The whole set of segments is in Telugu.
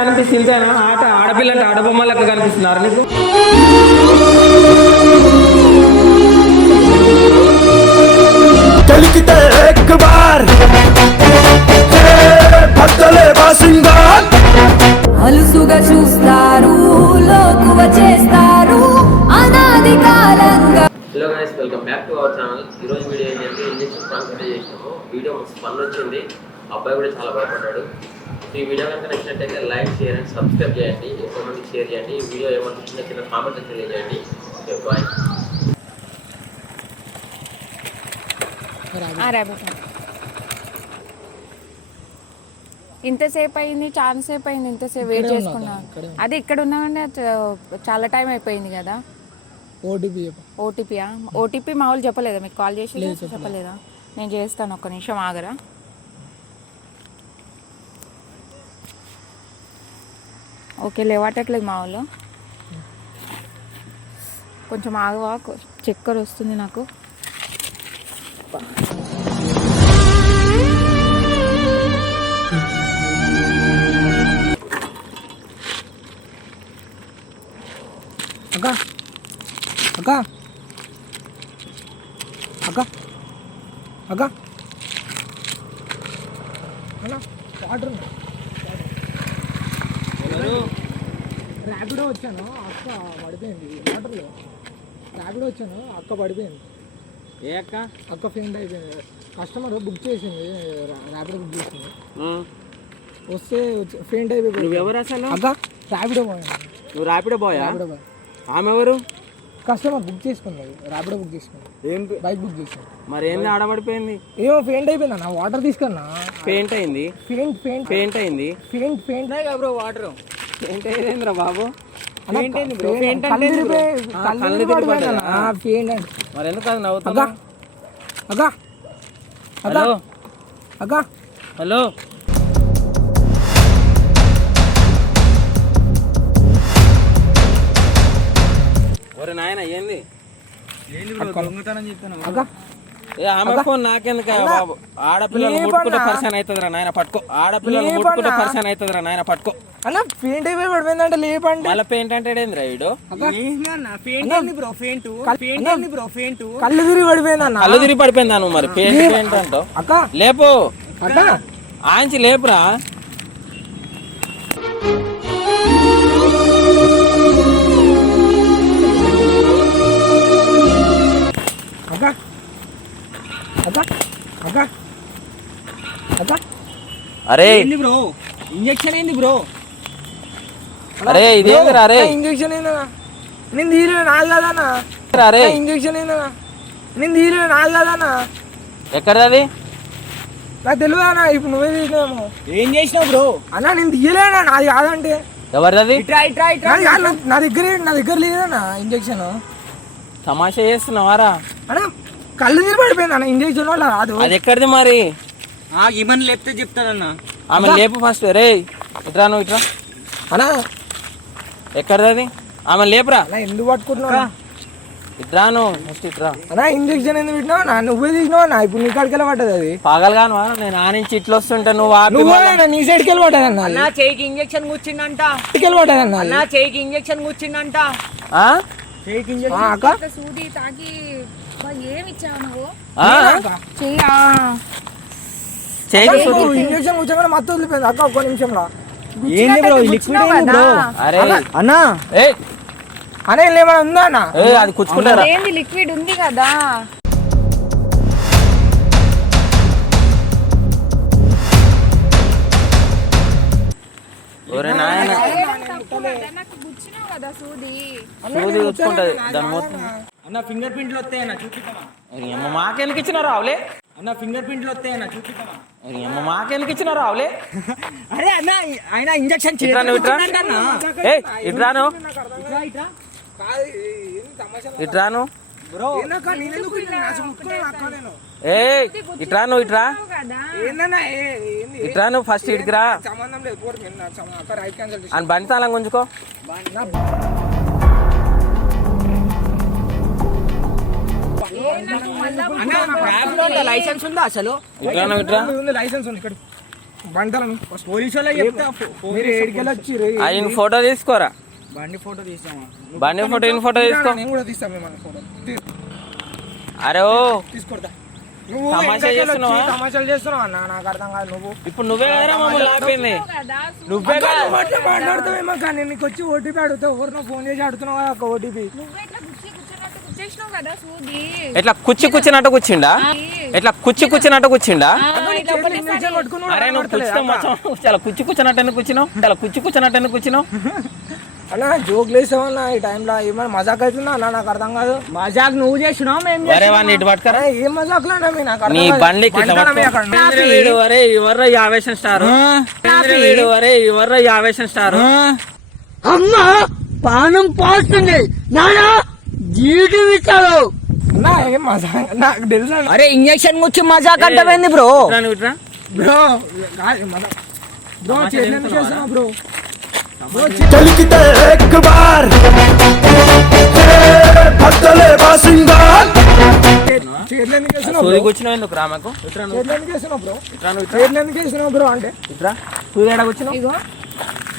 కనిపిస్తుంది ఇంతేనా? ఆడపిల్ల అంటే ఆడబొమ్మ లెక్క కనిపిస్తున్నారు నీకు. అలుసుగా చూస్తారు, లోకువ చేస్తారు అనాది కాలంగా. Hello guys, welcome back to our channel. ఈరోజు వీడియో ఏంటంటే ఇంజక్షన్ ప్రాంక్ అయితే చేసినాము. వీడియో ఫన్ వచ్చింది, అబ్బాయి కూడా చాలా భయపడ్డాడు. ఈ వీడియో కనుక నచ్చినట్టయితే లైక్, షేర్ అండ్ సబ్స్క్రైబ్ చేయండి. ఎక్కువ మందికి షేర్ చేయండి. ఈ వీడియో ఏమన్నా చిన్న చిన్న కామెంట్ తెలియజేయండి. బాయ్. ఇంతసేపు అయింది, చాలా సేపు అయింది, ఇంతసేపు వెయిట్ చేసుకున్నా. అది ఇక్కడ ఉన్నామంటే చాలా టైం అయిపోయింది కదా. ఓటీపీ మా వాళ్ళు చెప్పలేదా మీకు? కాల్ చేసి చెప్పలేదా? నేను చేస్తాను, ఒక్క నిమిషం ఆగరా. ఓకే, లేవటట్లేదు మా వాళ్ళు. కొంచెం ఆగవా, చక్కెర వస్తుంది నాకు. అక్క అక్క అక్క అక్క వాటర్ ర్యాపిడో వచ్చాను, అక్క పడిపోయింది వాటర్లో. ర్యాపిడో వచ్చాను, అక్క పడిపోయింది. ఏ అక్క? అక్క ఫెయింట్ అయిపోయింది. కస్టమర్ బుక్ చేసింది, ర్యాపిడో బుక్ చేసింది. వస్తే ఫెయింట్ అయిపోయింది. నువ్వు ఎవరు అసలు? అక్క ర్యాపిడో బాయ్. నువ్వు ర్యాపిడో బాయా? ర్యాపిడో బాయ్. ఆమె ఎవరు? కస్టమర్ బుక్ చేసుకున్నది, ర్యాపిడో బుక్ చేసుకున్నది. ఏం బైక్ బుక్ చేసాను. మరి ఏంది ఆడబడిపోయింది? ఏమో ఫెయింట్ అయిపోయింది అన్న, వాటర్ తీసుకున్నా. పెయింట్ అయింది. పెయింట్ అయింది. పెయింట్ బ్రో వాటర్ పెయింట్ అయిందిరా బాబు. మరి ఎందుకు అది నవ్వుతున్నా? హలో ఒరే నాయన ఏంది? దొంగతనం చెప్తాను. ఆమె ఫోన్ నాకెందుకు బాబు? ఆడపిల్లలు ముట్టుకుంటే పరిశాన్ అవుతుందిరా నాయన, పట్టుకో. ఆడపిల్లలు ముట్టుకుంటే పరిశాన్ అవుతుందిరా నాయన, పట్టుకో. అన్న పెయింట్ అయిపోయి పడిపోయిందంటే లేపండి. మళ్ళీ పెయింట్ అంటే ఏందిరా వీడు? కళ్ళు తిరిగి పడిపోయింది అన్న. కళ్ళు తిరిగి పడిపోయిందా? నువ్వు మరి పెయింట్ అంటావు? లేపు ఆంచి లేపురా. అరే బ్రో, ఇంజక్షన్ ఏంది బ్రో? అరే ఇదేందిరా? అరే ఇంజక్షన్ ఏందన్నా? నేను తీయలే నాలుగు కదన్నా. అరే ఇంజక్షన్ ఏందన్నా? నేను తీయలే నాలుగు కదన్నా. ఎక్కడది? నాకు తెలియదు అన్న, ఇప్పుడు నువ్వే తీసినావు. ఏం చేసినావు బ్రో? అన్న నేను తీయలేనా, నాది కాదంటే. ఎవరిది? నా దగ్గర లేదన్నా ఇంజక్షన్. తమాషా చేస్తున్నావారా? అన్న కళ్ళు తిరిగి పడిపోయింది అన్న, ఇంజక్షన్ వల్ల రాదు. అది ఎక్కడిది మరి? ఇవన్నీ లేపితే చెప్తానన్న. ఆమె లేపు ఫస్ట్. రే ఇట్రా, నువ్వు ఇట్రా అన్నా. ఎక్కడది? ఆమె లేపురా. ఎందుకు పట్టుకుంటున్నావు? ఇట్రా నువ్వు ఫస్ట్, ఇట్రా. అన్నా ఇంజక్షన్ ఎందుకు పెట్టినావు? నువ్వే తీసినావు అన్న, ఇప్పుడు నీ కాడికి పడ్డది. అది పాగలగానువా? నేను ఆ నుంచి ఇట్లా వస్తుంటే నువ్వు నీ సైడ్కి వెళ్ళి పడ్డదన్న. అన్నా చేయికి ఇంజక్షన్ కూర్చుందంట. వెళ్ళి పడ్డదన్న. అన్నా చేయికి ఇంజక్షన్ కూర్చుందంట. చేయికి ఇంజక్షన్ సూది తాకి ఏమి ఇచ్చావు నువ్వు? ఇంజక్షన్ కూర్చోగానే మత్తు వదిలిపోయింది అక్క ఒక్క నిమిషంలో. ఏంది బ్రో లిక్విడ్ ఏంది బ్రో? అరే అన్నా అనే ఏమైనా ఉందా అన్న? అది కూర్చుకుంటారా? ఏంది లిక్విడ్ ఉంది కదా. ఒరే నాయన నాకు గుచ్చినావు కదా సూది. సూది కూర్చుంటది దాని మొత్తం. అన్న ఫింగర్ ప్రింట్లు వస్తాయన్న చూపిస్తామా? మాకెందుకు ఇచ్చినా రావులే? అన్న ఫింగర్ ప్రింట్లు వస్తాయన్న చూపిస్తామా? మాకెందుకు ఇచ్చినా రావులే? అరే అన్న ఆయన ఇంజక్షన్ ఇట్రాను ఇట్రాను ఇట్రాను ఏ ఇట్రాను ఇట్రా ఇట్రాను ఫస్ట్ ఇటుకి రా అని బండి తాళం గుంజుకో. లైసెన్స్ ఉందా అసలు? ఇట్రాను ఇట్రా లైసెన్స్ ఉంది ఇక్కడ. బంటాలను పోలీసు వాళ్ళకి చెప్తా మీరు ఏడికెళ్ళి వచ్చి ఆయన ఫోటో తీసుకోరా, బండి ఫోటో తీసామా బండి ఫోటో ఇన్ ఫోటో తీసుకో. నేను కూడా తీస్తాను మిమ్మల్ని ఫోటో అరే ఓ తీసుకొడతా. నువ్వు తమాషా ఎంతకెళ్ళి చేస్తున్నావా? వచ్చి తమాషాలు చేస్తున్నావు అన్న, నాకు అర్థం కాదు. నువ్వు ఇప్పుడు నువ్వే కదా మమ్మల్ని ఆపింది. నువ్వే మాట్లాడతావేమో కానీ నీకు వచ్చి ఓటీపీ అడుగుతావు. ఎవరినో ఫోన్ చేసి అడుగుతున్నావు కదా ఒక ఓటీపీ. ఎట్లా కుచ్చి కూర్చున్నట్టు కూర్చిండా, ఎట్లా కుచ్చి కూర్చున్నట్టు కూర్చిండా. అరే నువ్వు కూర్చున్నావు మచ్చం, చాలా కుచ్చి కూర్చున్నట్టు ఎందుకు కూర్చున్నావు, చాలా కుచ్చి కూర్చున్నట్టు ఎందుకు కూర్చున్నావు. అన్న జోక్ లేసావన్నా ఈ టైంలో ఏమైనా మజాక్ అవుతుందా అన్న, నాకు అర్థం కాదు. మజాక్ నువ్వు చేసినావు మేము అరే వాడిని ఇటు పట్టుకరా, ఏం మజాక్లు అన్న మీ నాకు నీ బండ్లకి వీడు. అరే ఎవర్రా ఈ ఆవేశం స్టార్, వీడు. అరే ఎవర్రా ఈ ఆవేశం స్టార్. అమ్మా పానం పోస్తుంది నానా జీవితం ఇస్తాడు. అన్న ఏం మజాక్ నాకు తెలుసు అన్న. అరే ఇంజక్షన్ వచ్చి మజాక్ అంటపోయింది బ్రో. ఇట్రా బ్రో బ్రో చేయలేని చేస్తున్నా బ్రో. चलते एक बार बदले बासिंगार చేయలేని చేస్తున్నావు సూది కూర్చున్నావు ఎందుకు రామకు. ఇట్రా నువ్వు, చేయలేని చేస్తున్నావు బ్రో. ఇట్రా నువ్వు, ఇట్రా చేయలేని చేస్తున్నావు బ్రో అంటే ఇట్రా. సూది ఏడ కూర్చున్నావు,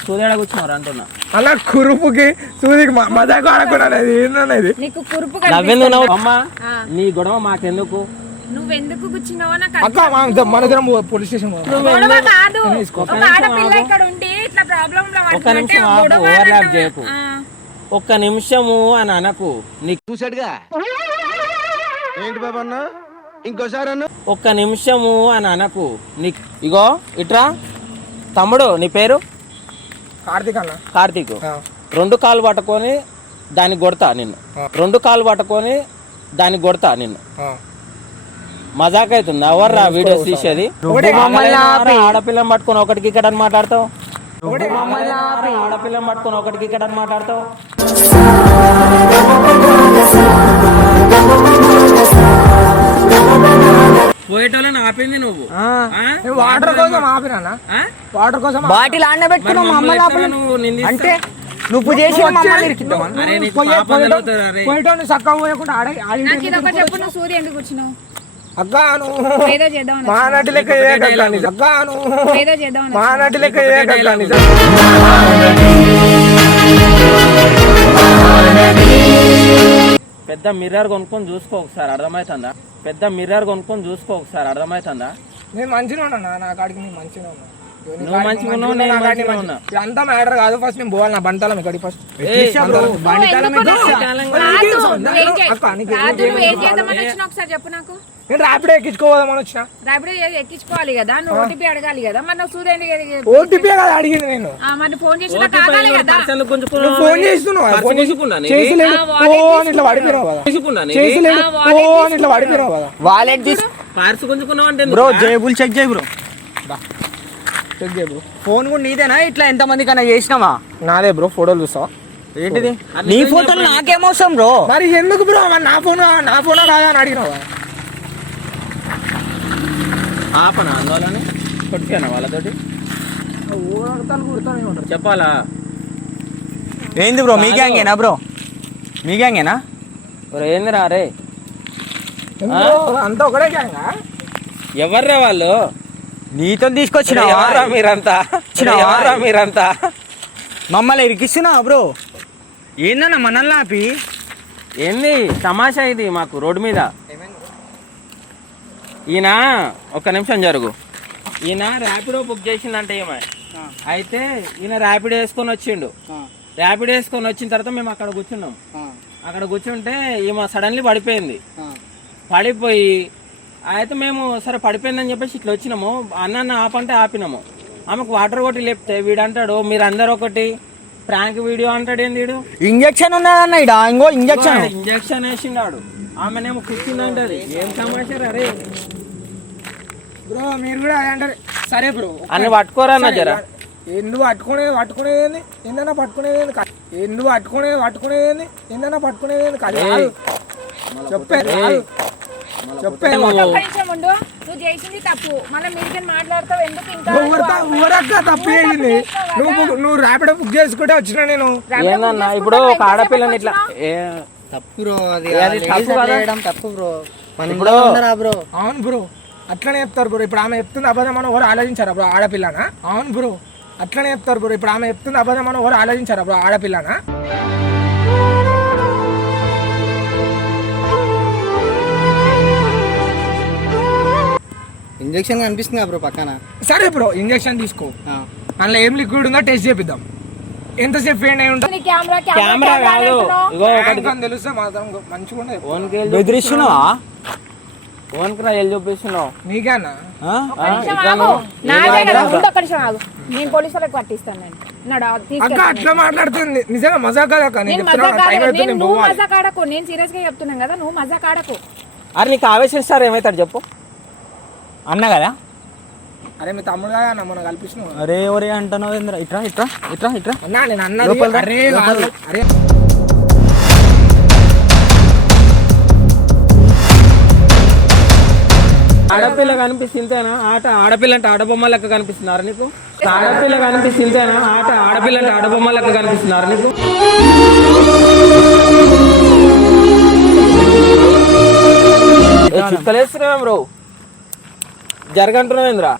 సూది ఏడ కూర్చున్నావు అంటున్నా. అలా కురుపుకి సూదికి మజాకు ఆడకుండా ఏంటనేది. నీకు కురుపు నవ్వెందుకు నవ్వు అమ్మా, నీ గొడవ మాకెందుకు. నువ్వెందుకు కూర్చున్నావో నాకు అక్క మన ఇద్దరం పోలీస్ స్టేషన్ పోదాం. గొడవ కాదు. ఒక ఆడపిల్ల ఇక్కడ ఉండి ఇట్లా ప్రాబ్లం ఒక్క నిమిషం ఆపు, ఓవర్లాప్ చేయకు. ఒక్క నిమిషము అని అనకు. నీకు చూసాడుగా ఏంటి బాబా అన్న ఇంకోసారి అన్న ఒక్క నిమిషము అని అనకు. నీకు ఇగో ఇట్రా తమ్ముడు, నీ పేరు కార్తీక్ అన్న. కార్తీక్. రెండు కాళ్ళు పట్టుకొని దాన్ని కొడతా నిన్ను, రెండు కాళ్ళు పట్టుకొని దాన్ని కొడతా నిన్ను. మజాక్ అవుతుంది. ఎవర్రా వీడియోస్ తీసేది. ఆడపిల్లని పట్టుకొని ఒకటికి ఇక్కడ అని మాట్లాడతావు, ఆడపిల్లని పట్టుకొని ఒకటికి ఇక్కడ అని మాట్లాడతావు. పోయేటోళ్ళని ఆపింది నువ్వు. వాటర్ కోసం ఆపినా, వాటర్ కోసం బాటిల్ ఆడ పెట్టుకున్నావు మా అమ్మ లోపల. నువ్వు అంటే నువ్వు చేసి అరే నీకు పాపం జరుగుతుంది. అరే పోయేటోని చక్కగా పోయకుండా నాకు ఇది ఒకటి చెప్పు, నువ్వు సూర్య ఎందుకు వచ్చినావు? అక్క నువ్వు ఏదో చేద్దాం మా నటి లెక్క అక్క నువ్వు ఏదో చేద్దాం మా నటి లెక్క పెద్ద మిర్రర్ కొనుక్కొని చూసుకో ఒకసారి, అర్థమవుతుందా. పెద్ద మిర్రర్ కొనుక్కొని చూసుకో ఒకసారి, అర్థమవుతుందా. నేను మంచిగా ఉన్నా, నా కాడికి నేను మంచిగా ఉన్నా. నువ్వు మంచిగా ఉన్నావు, నేను మంచిగా ఉన్నా. అంతా మ్యాటర్ కాదు. ఫస్ట్ నేను పోవాలి నా బంటాలం ఇక్కడికి. ఫస్ట్ ఒకసారి చెప్పు నాకు. నేను ర్యాపిడో ఎక్కించుకోదామని వచ్చిన. ర్యాపిడో ఎక్కించుకోవాలి కదా, నువ్వు ఓటీపీ అడగాలి కదా. మరి నువ్వు సూర్య ఓటీపీ కదా అడిగింది నేను. మరి ఫోన్ చేసి నాకు ఆగాలి కదా. నువ్వు ఫోన్ చేస్తున్నావు చేసలేడు ఇట్లా పడిపోయినావు కదా, చేసలేడు ఇట్లా పడిపోయినావు కదా. వాలెట్ తీసు పార్స్ గుంజుకున్నావు అంటే బ్రో. జేబుల్ చెక్ చేయి బ్రో, చెక్ చేయ బ్రో. ఫోన్ కూడా నీదేనా? ఇట్లా ఎంత మంది కన్నా చేసినావా? నాదే బ్రో. ఫోటోలు చూస్తావా? ఏంటిది నీ ఫోటోలు నాకేమవసరం బ్రో. మరి ఎందుకు బ్రో నా ఫోన్ కాదా అని అడిగినావా? ఆపనా అందువలని కొట్టుకోనా వాళ్ళతోటి కుడతాను చెప్పాలా. ఏంది బ్రో, మీ గ్యాంగేనా బ్రో? మీ గ్యాంగేనా? ఏందిరా రే, అంతా ఒకటే గ్యాంగా? ఎవర్రా వాళ్ళు? నీతో తీసుకొచ్చినావా మీరంతా, మీరంతా మమ్మల్ని ఇరికిస్తున్నావా బ్రో? ఏందన్నా మనల్ని ఆపి? ఏంది తమాషా ఇది మాకు రోడ్డు మీద. ఈయన ఒక్క నిమిషం జరుగు. ఈయన ర్యాపిడో బుక్ చేసిందంటే ఏమో. అయితే ఈయన ర్యాపిడో వేసుకొని వచ్చిండు. ర్యాపిడో వేసుకొని వచ్చిన తర్వాత మేము అక్కడ కూర్చున్నాం. అక్కడ కూర్చుంటే ఈమె సడన్లీ పడిపోయింది. పడిపోయి అయితే మేము సరే పడిపోయిందని చెప్పేసి ఇట్లా వచ్చినాము. అన్న ఆపంటే ఆపినాము. ఆమెకు వాటర్ కొట్టి లేపితే వీడు అంటాడు మీరు అందరు ఒకటి ప్రాంక్ వీడియో అంటాడు. ఏంది వీడు? ఇంజక్షన్ ఉన్నదన్న ఇడ, ఇంకో ఇంజక్షన్ వేసిండాడు. ఆమెనేమో కూర్చుందంటది. ఏం సమాచారం అరే బ్రో. మీరు కూడా అదే అంటారు. సరే బ్రో అన్ని పట్టుకోరా అన్న జరా. ఎందుకు పట్టుకునేది ఏందన్నా పట్టుకునేది కాదు. ఎందుకు పట్టుకునేది ఏందన్నా పట్టుకునేది కాదు. చెప్పాను నువ్వు చేసింది తప్పు. మళ్ళీ మీరు మాట్లాడతావు ఎందుకు? ఇంకా తప్పు చేసింది నువ్వు ర్యాపిడో బుక్ చేసుకుంటే వచ్చినా నేను. ఏందన్నా ఇప్పుడు ఒక ఆడపిల్లని ఇట్లా తప్పు బ్రో, తప్పు కదా. తప్పు బ్రో. ఇప్పుడు అవును బ్రో. అట్లనే చెప్తారు బ్రో. ఇప్పుడు ఆమె చెప్తుంది అబద్ధం అని ఎవరు ఆలోచించారు బ్రో? ఆడపిల్లనా? అవును బ్రో, అట్లనే చెప్తారు బ్రో. ఇప్పుడు ఆమె చెప్తుంది అబద్ధం అని ఎవరు ఆలోచించారు బ్రో? ఆడపిల్లనా? ఇంజెక్షన్ కనిపిస్తుంది బ్రో పక్కన. సరే బ్రో, ఇంజెక్షన్ తీసుకో. అందులో ఏం లిక్విడ్ ఉందో టెస్ట్ చేపిద్దాం. ఎంతసేపు ఫెయిన్ అయి ఉంటుంది కెమెరా కాదు, ఇగో ఒకటి తెలుస్తే మాత్రం మంచిగా ఉండదు. ఫోన్కి బెదిరిస్తున్నావా? ఫోన్కి రా వెళ్ళి చూపిస్తున్నావు. నీకేనా? నేను పోలీసు వాళ్ళకి పట్టిస్తాను. నేను అక్క అట్లా మాట్లాడుతుంది, నిజంగా మజాక్ కాదు అక్క. నేను నువ్వు మజాక్ ఆడకు, నేను సీరియస్ గా చెప్తున్నాను కదా, నువ్వు మజాక్ ఆడకు. అరే నీకు ఆవేశం సార్ ఏమవుతాడు చెప్పు. అన్న కదా. అరే మీ తమ్ముడు కదా అన్న, మనం కల్పించినావు. అరే ఒరే అంటున్నావు ఏంద్రా? ఇట్రా ఇట్రా ఇట్రా ఇట్రా అన్నా నేను అన్నది అరే కాదు. అరే ఆడపిల్ల కనిపిస్తుంటేనా ఆట? ఆడపిల్ల అంటే ఆడబొమ్మ లెక్క కనిపిస్తున్నారు నీకు? ఆడపిల్ల కనిపిస్తుంటేనా ఆట? ఆడపిల్ల అంటే ఆడబొమ్మ లెక్క కనిపిస్తున్నారు నీకు? చిక్కలేస్తున్నావు బ్రో. జరగంటున్నావేంద్రా?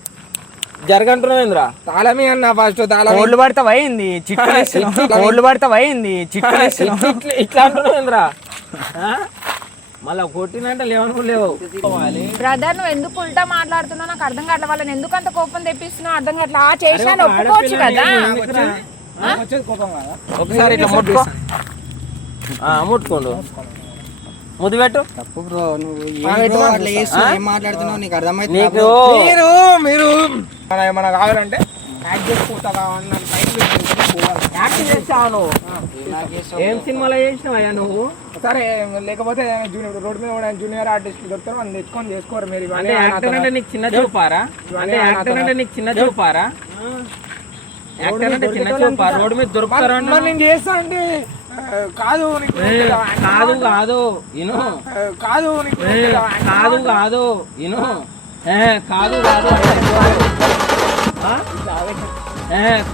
జరగంటున్నావేంద్రా? తాళమే అన్న ఫస్ట్ తాళం. కోళ్ళు పడతా అయింది చిట్టు. కోళ్ళు పడతా అయింది చిట్టు. ఇట్లా అంటున్నావేంద్రా? మళ్ళా కొట్టినంటే లేవను లేవు. బ్రదర్ నువ్వు ఎందుకు ఉల్టా మాట్లాడుతున్నావు నాకు అర్థం కావట్లేదు. వాళ్ళని ఎందుకు అంత కోపం తెప్పిస్తున్నావు అర్థం కావట్లేదు. ఆ చేసాను ఒప్పుకోవచ్చు కదా. వచ్చేది కోపం కదా. ఒకసారి ఇట్లా ముట్టుకో. ముట్టుకోండు. ముద్దు పెట్టు. తప్పు బ్రో, నువ్వు ఏం మాట్లాడుతున్నావు? నీకు అర్థమైతే నీకు మీరు ఏమన్నా కావాలంటే యాక్ట్ చేసుకుంటా కావాలి. యాక్టింగ్ చేస్తావు. ఏం సినిమాలో చేసినావు అయ్యా నువ్వు? సరే లేకపోతే జూనియర్ రోడ్ మీద కూడా జూనియర్ ఆర్టిస్ట్ దొరుకుతారు, మనం తెచ్చుకొని చేసుకోరు. మీరు అంటే యాక్టర్ అంటే నీకు చిన్న చూపారా? అంటే యాక్టర్ అంటే నీకు చిన్న చూపారా? యాక్టర్ అంటే చిన్న చూపారా? రోడ్డు మీద దొరుకుతారా? నేను చేస్తా అంటే కాదు కాదు కాదు ఇను కాదు కాదు కాదు ఇను కాదు కాదు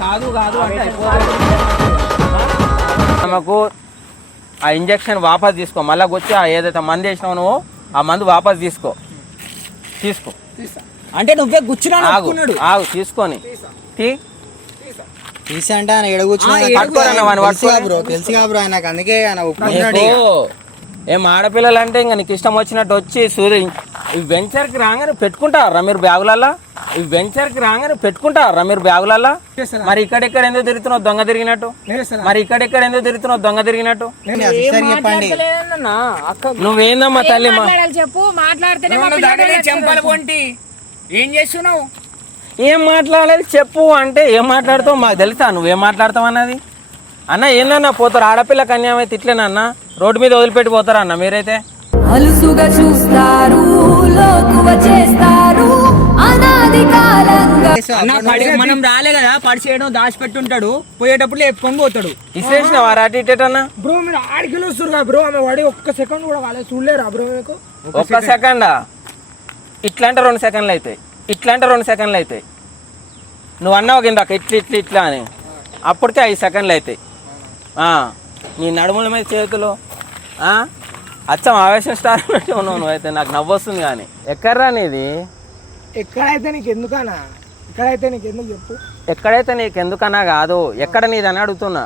కాదు కాదు అంటే మాకు ఆ ఇంజక్షన్ వాపస్ తీసుకో. మళ్ళీ వచ్చి ఏదైతే మందు వేసినావు నువ్వు ఆ మందు వాపస్ తీసుకో. అంటే నువ్వే గుచ్చురా. ఆగు తీసుకొని తీసా అంటే ఆయన ఎడ కూర్చున్నా బ్రో. తెలుసుగా బ్రో ఆయనకు, అందుకే ఆయన ఒప్పుకున్నాడు. ఏం ఆడపిల్లలు అంటే ఇంకా నీకు ఇష్టం వచ్చినట్టు వచ్చి సూర్య ఈ వెంచర్కి రాగానే పెట్టుకుంటారా మీరు బ్యాగులల్లా? ఈ వెంచర్కి రాగానే పెట్టుకుంటారా మీరు బ్యాగులల్లా? మరి ఇక్కడెక్కడ ఎందుకు తిరుగుతున్నావు దొంగ తిరిగినట్టు? మరి ఇక్కడెక్కడ ఎందుకు తిరుగుతున్నావు దొంగ తిరిగినట్టు? చెప్పండి. నువ్వేందమ్మా తల్లి? చెప్పు మాట్లాడితేనే చెంపలు కొంటి ఏం చేస్తున్నావు? ఏం మాట్లాడాలి చెప్పు అంటే ఏం మాట్లాడతావు మాకు తెలుసా? నువ్వేం మాట్లాడతావు అన్నది? అన్న ఏందన్నా పోతారు ఆడపిల్ల కన్యాయం అయితే ఇట్లేనన్నా రోడ్డు మీద వదిలిపెట్టి పోతారా అన్న మీరైతే? అలుసుగా చూస్తారు, లోకువ చేస్తారు అనాది కాలంగా. మనం రాలే కదా, పడిచేయడం దాచిపెట్టుంటాడు, పోయేటప్పుడు లేపుకొని పోతాడు. ఇసేసిన వారు అటు ఇటు అన్న బ్రో. మీరు ఆడికి వస్తారు కదా బ్రో, ఆమె వాడి ఒక్క సెకండ్ కూడా వాళ్ళే చూడలేరా బ్రో? మీకు ఒక్క సెకండా? ఇట్లా అంటే 2 సెకండ్లు అవుతాయి, ఇట్లా అంటే 2 సెకండ్లు అవుతాయి. నువ్వు అన్నావు కిందాక ఇట్లా ఇట్లా ఇట్లా అని, అప్పటికే 5 సెకండ్లు అవుతాయి. నీ నడుముల మీద చేతులు అచ్చం ఆవేశం స్టార్ ఉన్నట్టు ఉన్నావు నువ్వైతే. నాకు నవ్వొస్తుంది కానీ. ఎక్కడ్రా నీది? ఎక్కడైతే నీకు ఎందుకన్నా? ఎక్కడైతే నీకు ఎందుకు చెప్పు? ఎక్కడైతే నీకు ఎందుకన్నా కాదు, ఎక్కడ నీది అని అడుగుతున్నా.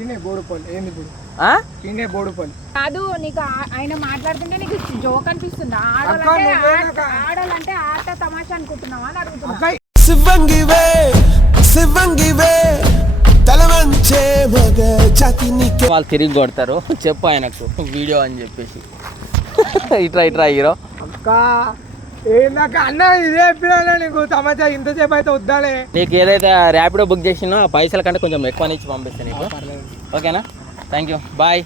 ఈయనే బోడుపల్లి. ఏంది ఇప్పుడు? ఈయనే బోడుపల్లి కాదు. నీకు ఆయన మాట్లాడుతుంటే నీకు జోక్ అనిపిస్తుందా? ఆడాలంటే ఆట తమాషా అనుకుంటున్నావా అని అడుగుతున్నా. వాళ్ళు తిరిగి కొడతారు చెప్పు ఆయనకు వీడియో అని చెప్పేసి. ఇట్రా ఇట్రా హీరో. అక్క ఏందాక అన్న ఇదే పిల్లలు నీకు తమాచా ఇంతసేపు అయితే వద్దాలే. నీకు ఏదైతే ర్యాపిడో బుక్ చేసినో ఆ పైసల కంటే కొంచెం ఎక్కువ ఇచ్చి పంపిస్తాను నీకు. ఓకేనా? Thank you, bye.